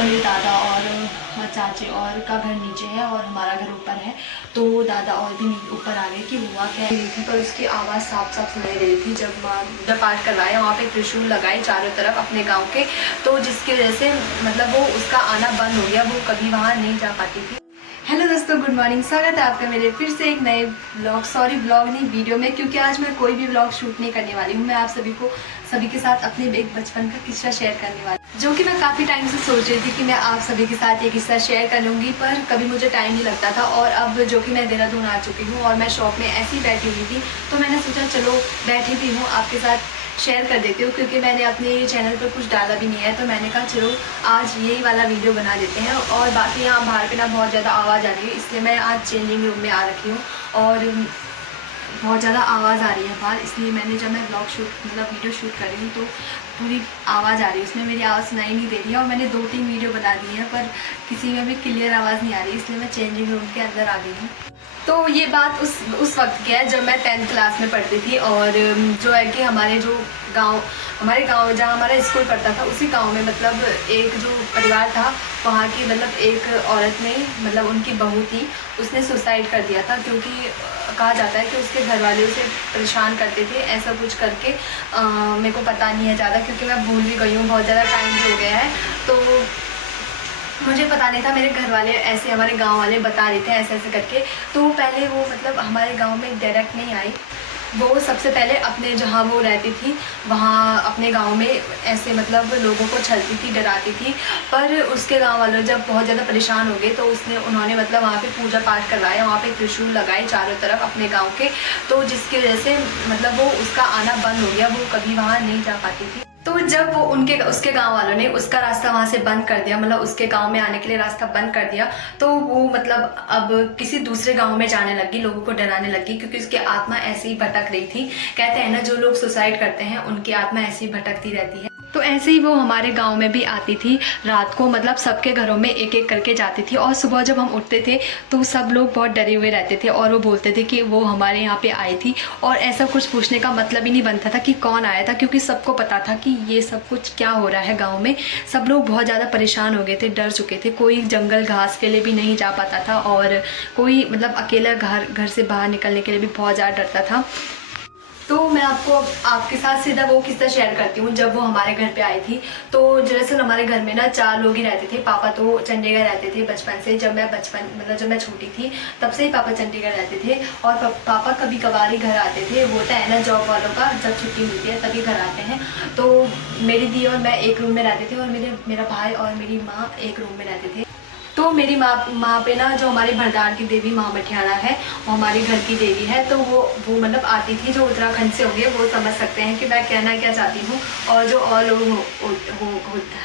मतलब मेरे दादा और चाचे और का घर नीचे है और हमारा घर ऊपर है। तो दादा और भी ऊपर आ गए कि हुआ क्या है थी, पर उसकी आवाज़ साफ साफ सुनाई दे रही थी जब माँ पाठ करवाया वहाँ पे त्रिशूल लगाए चारों तरफ अपने गांव के, तो जिसकी वजह से मतलब वो उसका आना बंद हो गया, वो कभी वहाँ नहीं जा पाती थी। हेलो दोस्तों, गुड मॉर्निंग। स्वागत है आपका मेरे फिर से एक नए ब्लॉग नहीं वीडियो में, क्योंकि आज मैं कोई भी ब्लॉग शूट नहीं करने वाली हूँ। मैं आप सभी के साथ अपने एक बचपन का किस्सा शेयर करने वाली हूँ, जो कि मैं काफ़ी टाइम से सोच रही थी कि मैं आप सभी के साथ ये किस्सा शेयर कर लूँगी, पर कभी मुझे टाइम नहीं लगता था। और अब जो कि मैं देहरादून आ चुकी हूँ और मैं शॉप में ऐसी ही बैठी हुई थी, तो मैंने सोचा चलो बैठी भी हूँ आपके साथ शेयर कर देती हूँ, क्योंकि मैंने अपने चैनल पर कुछ डाला भी नहीं है। तो मैंने कहा चलो आज यही वाला वीडियो बना देते हैं। और बाकी यहाँ बाहर पे ना बहुत ज़्यादा आवाज़ आ रही है, इसलिए मैं आज चेंजिंग रूम में आ रखी हूँ और बहुत ज़्यादा आवाज़ आ रही है बाहर, इसलिए मैंने जब मैं वीडियो शूट कर रही हूँ तो पूरी आवाज़ आ रही है, उसमें मेरी आवाज़ सुनाई नहीं दे रही है। और मैंने 2-3 वीडियो बना दी है, पर किसी में भी क्लियर आवाज़ नहीं आ रही, इसलिए मैं चेंजिंग रूम के अंदर आ गई हूँ। तो ये बात उस वक्त की है जब मैं 10th क्लास में पढ़ती थी। और जो है कि हमारे गांव जहाँ हमारा स्कूल पढ़ता था, उसी गांव में मतलब एक जो परिवार था, वहाँ की मतलब एक औरत ने मतलब उनकी बहू थी, उसने सुसाइड कर दिया था, क्योंकि कहा जाता है कि उसके घर वाले उसे परेशान करते थे, ऐसा कुछ करके। मेरे को पता नहीं है ज़्यादा, क्योंकि मैं भूल भी गई हूँ, बहुत ज़्यादा टाइम भी हो गया है, तो मुझे पता नहीं था। मेरे घर वाले ऐसे, हमारे गांव वाले बता रहे थे ऐसे ऐसे करके। तो पहले वो मतलब हमारे गांव में डायरेक्ट नहीं आई, वो सबसे पहले अपने जहाँ वो रहती थी वहाँ अपने गांव में ऐसे मतलब लोगों को छलती थी, डराती थी। पर उसके गांव वालों जब बहुत ज़्यादा परेशान हो गए, तो उन्होंने मतलब वहाँ पे पूजा पाठ करवाया, वहाँ पे त्रिशूल लगाए चारों तरफ अपने गांव के, तो जिसकी वजह से मतलब वो उसका आना बंद हो गया, वो कभी वहाँ नहीं जा पाती थी। तो जब वो उसके गांव वालों ने उसका रास्ता वहाँ से बंद कर दिया, मतलब उसके गांव में आने के लिए रास्ता बंद कर दिया, तो वो मतलब अब किसी दूसरे गांव में जाने लगी, लोगों को डराने लगी, क्योंकि उसकी आत्मा ऐसे ही भटक रही थी। कहते हैं ना, जो लोग सुसाइड करते हैं उनकी आत्मा ऐसे ही भटकती रहती है। तो ऐसे ही वो हमारे गांव में भी आती थी रात को, मतलब सबके घरों में एक एक करके जाती थी। और सुबह जब हम उठते थे तो सब लोग बहुत डरे हुए रहते थे, और वो बोलते थे कि वो हमारे यहाँ पे आई थी। और ऐसा कुछ पूछने का मतलब ही नहीं बनता था कि कौन आया था, क्योंकि सबको पता था कि ये सब कुछ क्या हो रहा है गाँव में। सब लोग बहुत ज़्यादा परेशान हो गए थे, डर चुके थे, कोई जंगल घास के लिए भी नहीं जा पाता था, और कोई मतलब अकेला घर से बाहर निकलने के लिए भी बहुत ज़्यादा डरता था। तो मैं आपके साथ सीधा वो किस्सा शेयर करती हूँ जब वो हमारे घर पे आई थी। तो दरअसल हमारे घर में ना 4 लोग ही रहते थे। पापा तो चंडीगढ़ रहते थे बचपन से, जब मैं छोटी थी तब से ही पापा चंडीगढ़ रहते थे। और पापा कभी कभार ही घर आते थे, वो होता है ना जॉब वालों का, जब छुट्टी मिलती है तभी घर आते हैं। तो मेरी दी और मैं एक रूम में रहते थे, और मेरा भाई और मेरी माँ एक रूम में रहते थे। तो मेरी माँ पे ना, जो हमारी भरदार की देवी माँ मठियाना है, वो हमारी घर की देवी है। तो वो मतलब आती थी, जो उत्तराखंड से होंगे वो समझ सकते हैं कि मैं कहना क्या चाहती हूँ। और जो और लोग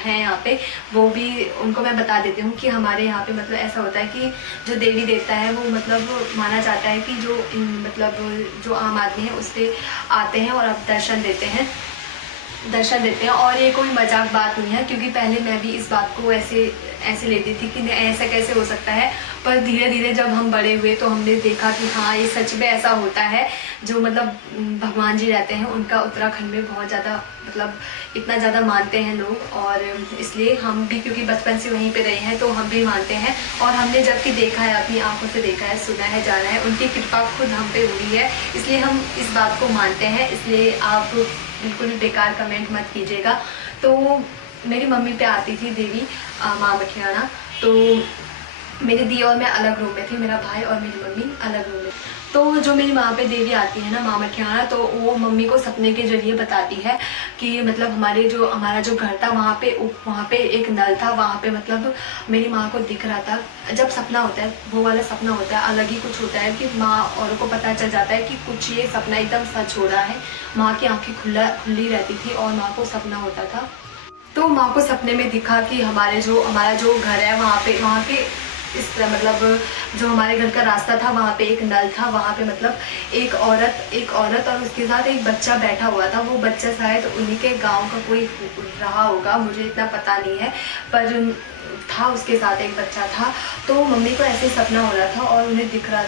हैं यहाँ पे, वो भी उनको मैं बता देती हूँ कि हमारे यहाँ पे मतलब ऐसा होता है कि जो देवी देवता है वो मतलब माना जाता है कि जो आम आदमी है उस पर आते हैं और अब दर्शन देते हैं। और ये कोई मजाक बात नहीं है, क्योंकि पहले मैं भी इस बात को ऐसे लेती थी कि ऐसा कैसे हो सकता है। पर धीरे धीरे जब हम बड़े हुए तो हमने देखा कि हाँ, ये सच में ऐसा होता है। जो मतलब भगवान जी रहते हैं उनका उत्तराखंड में बहुत ज़्यादा मतलब इतना ज़्यादा मानते हैं लोग, और इसलिए हम भी, क्योंकि बचपन से वहीं पे रहे हैं, तो हम भी मानते हैं। और हमने जबकि देखा है, अपनी आंखों से देखा है, सुना है, जाना है, उनकी कृपा खुद हम पे हुई है, इसलिए हम इस बात को मानते हैं। इसलिए आप बिल्कुल भी बेकार कमेंट मत कीजिएगा। तो मेरी मम्मी पे आती थी देवी माँ मठियाना। तो मेरी दी और मैं अलग रूम में थी, मेरा भाई और मेरी मम्मी अलग रूम में। तो जो मेरी माँ पे देवी आती है ना, माँ मठियाना, तो वो मम्मी को सपने के जरिए बताती है कि मतलब हमारा जो घर था वहाँ पे एक नल था, वहाँ पे मतलब मेरी माँ को दिख रहा था। जब सपना होता है, वो वाला सपना होता है, अलग ही कुछ होता है कि माँ और को पता चल जाता है कि कुछ ये सपना एकदम सच हो रहा है। माँ की आँखें खुली रहती थी और माँ को सपना होता था। तो माँ को सपने में दिखा कि हमारा जो घर है वहाँ के इस मतलब जो हमारे घर का रास्ता था, वहाँ पे एक नल था, वहाँ पे मतलब एक औरत और उसके साथ एक बच्चा बैठा हुआ था। वो बच्चा शायद उन्हीं के गांव का कोई रहा होगा, मुझे इतना पता नहीं है। पर था, उसके साथ एक बच्चा था। तो मम्मी को ऐसे सपना हो रहा था और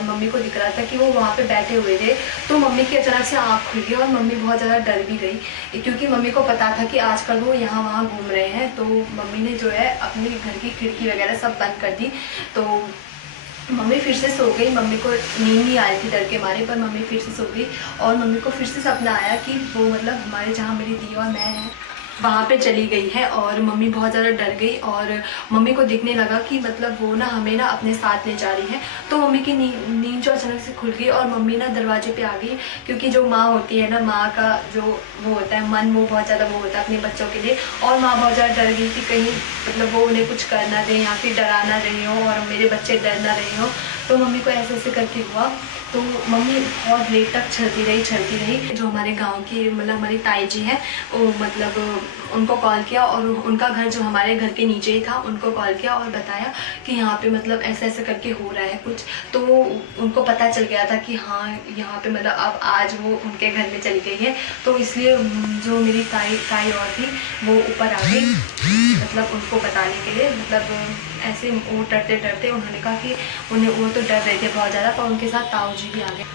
मम्मी को दिख रहा था कि वो वहाँ पे बैठे हुए थे। तो मम्मी की अचानक से आँख खुल गई और मम्मी बहुत ज़्यादा डर भी गई, क्योंकि मम्मी को पता था कि आजकल वो यहाँ वहाँ घूम रहे हैं। तो मम्मी ने जो है अपने घर की खिड़की वगैरह सब बंद कर दी। तो मम्मी फिर से सो गई। मम्मी को नींद नहीं आ रही थी डर के मारे, पर मम्मी फिर से सो गई और मम्मी को फिर से सपना आया कि वो मतलब हमारे जहाँ मेरी दी और मैं है वहाँ पे चली गई है। और मम्मी बहुत ज़्यादा डर गई और मम्मी को दिखने लगा कि मतलब वो ना हमें ना अपने साथ ले जा रही है। तो मम्मी की नींद जो अचानक से खुल गई और मम्मी ना दरवाजे पे आ गई, क्योंकि जो माँ होती है ना, माँ का जो वो होता है मन, वो बहुत ज़्यादा वो होता है अपने बच्चों के लिए। और माँ बहुत ज़्यादा डर गई कि कहीं मतलब वो उन्हें कुछ कर ना दें या फिर डरा ना रही हो और मेरे बच्चे डर ना रहे हो। तो मम्मी को ऐसे ऐसे करके हुआ। तो मम्मी बहुत लेट तक चलती रही। जो हमारे गांव की मतलब हमारी ताई जी है, वो मतलब उनको कॉल किया और उनका घर जो हमारे घर के नीचे ही था, उनको कॉल किया और बताया कि यहाँ पे मतलब ऐसे ऐसे करके हो रहा है कुछ। तो उनको पता चल गया था कि हाँ यहाँ पे मतलब अब आज वो उनके घर में चली गई है। तो इसलिए जो मेरी ताई और थी वो ऊपर आ गई, मतलब उनको बताने के लिए। मतलब ऐसे वो डरते उन्होंने कहा कि वो तो डर रहे थे बहुत ज़्यादा, पर उनके साथ ताऊ जी भी आ गए।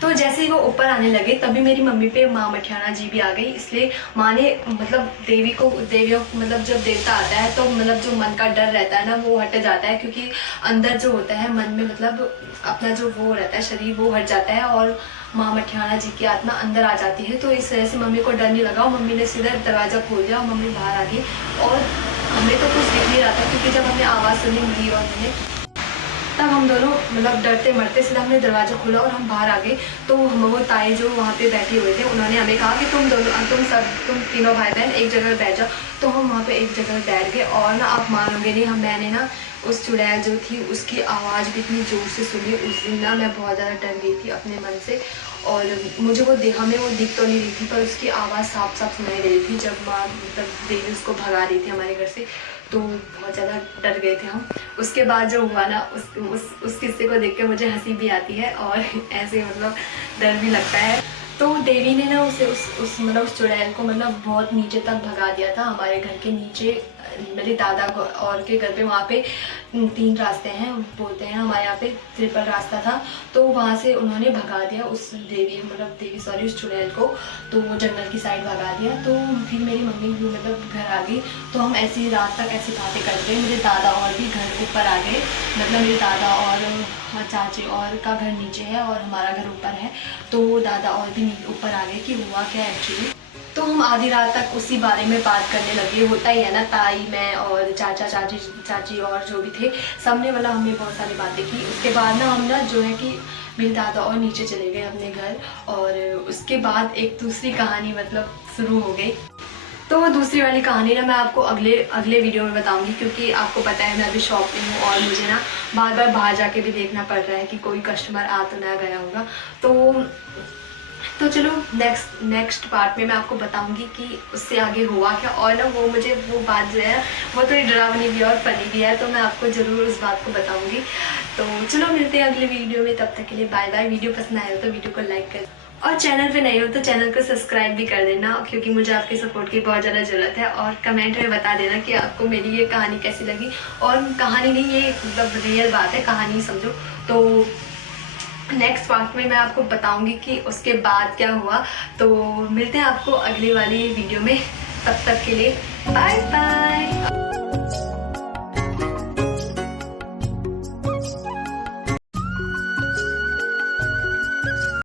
तो जैसे ही वो ऊपर आने लगे तभी मेरी मम्मी पे माँ मठियाना जी भी आ गई। इसलिए माँ ने मतलब देवियों मतलब जब देवता आता है तो मतलब जो मन का डर रहता है ना वो हट जाता है, क्योंकि अंदर जो होता है मन में मतलब अपना जो वो रहता है शरीर वो हट जाता है और माँ मठियाना जी की आत्मा अंदर आ जाती है। तो इस वजह से मम्मी को डर नहीं लगा और मम्मी ने सीधा दरवाज़ा खोल दिया और मम्मी बाहर आ गई। और हमें तो कुछ दिख नहीं रहा था, क्योंकि जब हमने आवाज़ सुनी मेरी और मैंने, तब हम दोनों मतलब डरते मरते सीधा हमने दरवाज़ा खोला और हम बाहर आ गए। तो हम वो ताई जो वहाँ पे बैठे हुए थे उन्होंने हमें कहा कि तुम तीनों भाई बहन एक जगह बैठ जाओ। तो हम वहाँ पे एक जगह बैठ गए और ना आप मानोगे नहीं, मैंने ना उस चुड़ैल जो थी उसकी आवाज़ भी इतनी ज़ोर से सुनी उस दिन ना, मैं बहुत ज़्यादा डर गई थी अपने मन से। और मुझे हमें वो दिख तो नहीं रही थी, पर उसकी आवाज़ साफ साफ सुनाई दे रही थी जब माँ मतलब देवी उसको भगा रही थी हमारे घर से। तो बहुत ज़्यादा डर गए थे हम। उसके बाद जो हुआ ना उस किस्से को देख के मुझे हंसी भी आती है और ऐसे मतलब डर भी लगता है। तो देवी ने ना उसे उस मतलब उस चुड़ैल को मतलब बहुत नीचे तक भगा दिया था, हमारे घर के नीचे मेरे दादा और के घर पे। वहाँ पे 3 रास्ते हैं बोलते हैं, हमारे यहाँ पे ट्रिपल रास्ता था। तो वहाँ से उन्होंने भगा दिया उस उस चुड़ैल को। तो वो जंगल की साइड भगा दिया। तो फिर मेरी मम्मी भी मतलब घर आ गई। तो हम ऐसी रात तक ऐसी बातें करते रहे। मेरे दादा और भी घर ऊपर आ गए, मतलब मेरे दादा और चाची और का घर नीचे है और हमारा घर ऊपर है। तो दादा और भी ऊपर आ गए कि हुआ क्या एक्चुअली। तो हम आधी रात तक उसी बारे में बात करने लगे। होता ही है ना, ताई मैं और चाची और जो भी थे सब ने मतलब हमने बहुत सारी बातें की। उसके बाद ना हम ना जो है कि मेरे दादा और नीचे चले गए अपने घर। और उसके बाद एक दूसरी कहानी मतलब शुरू हो गई। तो वो दूसरी वाली कहानी ना मैं आपको अगले वीडियो में बताऊंगी, क्योंकि आपको पता है मैं अभी शॉप पे हूँ और मुझे ना बार बार बाहर जाके भी देखना पड़ रहा है कि कोई कस्टमर आ तो ना गया होगा। तो चलो नेक्स्ट पार्ट में मैं आपको बताऊंगी कि उससे आगे हुआ क्या। और ना वो बात जो है वो थोड़ी डरावनी भी है और फनी भी है, तो मैं आपको ज़रूर उस बात को बताऊंगी। तो चलो मिलते हैं अगले वीडियो में, तब तक के लिए बाय बाय। वीडियो पसंद आया हो तो वीडियो को लाइक कर और चैनल पे नए हो तो चैनल को सब्सक्राइब भी कर देना, क्योंकि मुझे आपके सपोर्ट की बहुत ज़्यादा ज़रूरत है। और कमेंट में बता देना कि आपको मेरी ये कहानी कैसी लगी। और कहानी नहीं, ये मतलब रियल बात है, कहानी समझो। तो नेक्स्ट पार्ट में मैं आपको बताऊंगी कि उसके बाद क्या हुआ। तो मिलते हैं आपको अगली वाली वीडियो में, तब तक के लिए बाय बाय।